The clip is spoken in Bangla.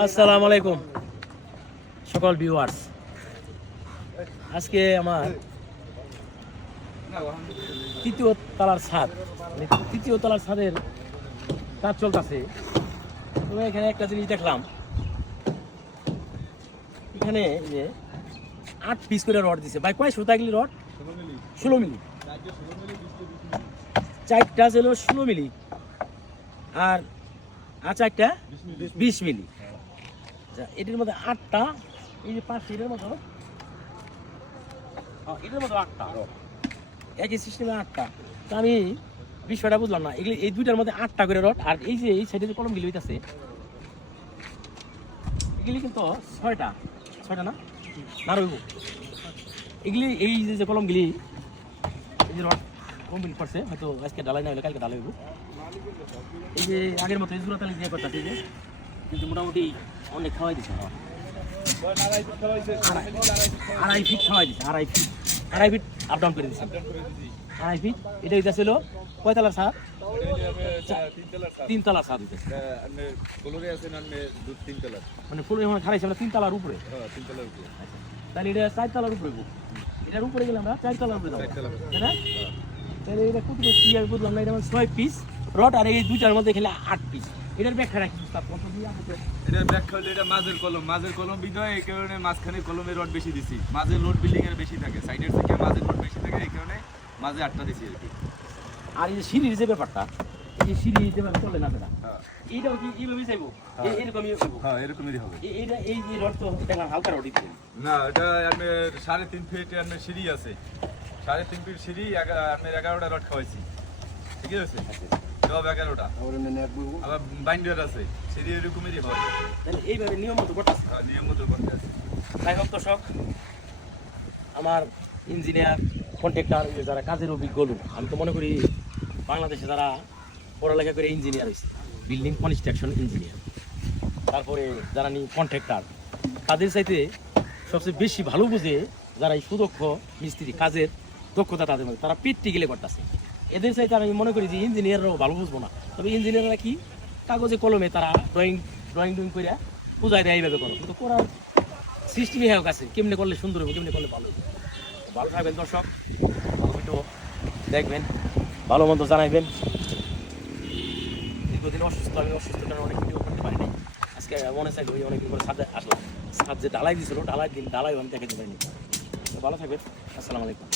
আসসালামু আলাইকুম সকল ভিউয়ার্স। আজকে আমার তৃতীয় তলার ছাদ, তৃতীয় তলার ছাদের কাজ চলতেছে। তো এখানে একটা জিনিস দেখলাম, এখানে যে 8 পিস করে রড দিছে। ভাই কয় সুতা গেলি রড? 16 মিলি। 4টা ছিল 16 মিলি আর 4টা 20 মিলি। এটার মধ্যে 8টা, এই যে 5 এটার মতো, এটার মতো 8টা একই সিস্টেমে 8টা। তো আমি বিষয়টা বুঝলাম না, এগুলি এই দুইটার মধ্যে 8টা করে রড, আর এই যে এই সাইডে যে কলমগুলি হইতেছে এগুলি কিন্তু 6টা না না রইব। এগুলি এই যে কলমগুলি এই যে রড কমপ্লিট করছে, হয়তো আজকে ঢালাই না হলে কালকে ঢালাই হইব। এই যে আগের মতো এই জোড়াতালি দিয়ে করতেছে, এই যে কিন্তু মোটামুটি অনেক খাওয়াই দিচ্ছে। আড়াই ফিট খাওয়াই দিচ্ছে, আড়াই ফিট আপ ডাউন করে দিচ্ছে। আড়াই ফিট এটা হইতেছিল কয়তলার ছাদ? 3 তলার ছাদ হইতেছে। মানে ফুল এখন খারাইছে আমরা 3 তলার উপরে। তাহলে এটা 4 তলার উপরে, এটার উপরে গেলে আমরা 4 তলার উপরে যাবো, তাই না? তাহলে এটা কত কি আমি বুঝলাম না। এটা 6 পিস রড, আর এই দুইটার মধ্যে খেলে 8 পিস। এটার ব্যাখ্যা রাখি তার কত দিয়ে আমাদের এটার ব্যাখ্যা হলো এটা মাঝের কলম বিধয়, এই কারণে মাঝখানে কলমের রড বেশি দিছি। মাঝে লোড বিল্ডিং এর বেশি থাকে, সাইডের থেকে মাঝের লোড বেশি থাকে, এই কারণে মাঝে 8টা দিছি আর কি। আর এই যে সিঁড়ির যে ব্যাপারটা, এই যে সিঁড়ি যেভাবে চলে না সেটা, এইটাও কি এইভাবেই চাইবো? এরকমই চাইবো? হ্যাঁ, এরকমই হবে। এইটা এই যে রড তো দেখলাম হালকা রড দিতে না, এটা আপনার 3.5 ফিট আপনার সিঁড়ি আছে, 3.5 ফিট সিঁড়ি আপনার 11টা রড খাওয়াইছি, ঠিক আছে? সব 11টা, আবার বাইন্ডার আছে, সিঁড়ি এরকমই হবে। তাহলে এইভাবে নিয়ম মতো করতে নিয়ম মতো করতে আছে। যাই হোক দর্শক, আমার ইঞ্জিনিয়ার কন্ট্রাক্টর যারা কাজের অভিজ্ঞ লোক, আমি তো মনে করি বাংলাদেশে যারা পড়ালেখা করে ইঞ্জিনিয়ার হয়েছে, বিল্ডিং কনস্ট্রাকশন ইঞ্জিনিয়ার, তারপরে যারা কন্ট্রাক্টর, তাদের চাইতে সবচেয়ে বেশি ভালো বুঝে যারা এই সুদক্ষ মিস্ত্রি, কাজের দক্ষতা তাদের মধ্যে, তারা প্র্যাকটিক্যালি করতেছে। এদের চাইতে আমি মনে করি যে ইঞ্জিনিয়াররাও ভালো বুঝবো না। তবে ইঞ্জিনিয়াররা কি কাগজে কলমে তারা ড্রয়িং করে বুঝাই দেয় এইভাবে করো, কিন্তু করার সিস্টেমই হোক আছে, কেমনে করলে সুন্দর হবে, কেমনে করলে ভালো হবে। ভালো থাকবেন দর্শক, ভিডিও দেখবেন, ভালো মন্দ জানাইবেন। দীর্ঘদিন অসুস্থ, আমি অসুস্থ কারণে অনেক ভিডিও করতে পারিনি। আজকে মনে চাই ওই অনেকদিন করে ছাদে আসলাম, ছাদ যে ঢালাই দিয়েছিল, ঢালাই আমি দেখাতে পারিনি। ভালো থাকবেন, আসসালামু আলাইকুম।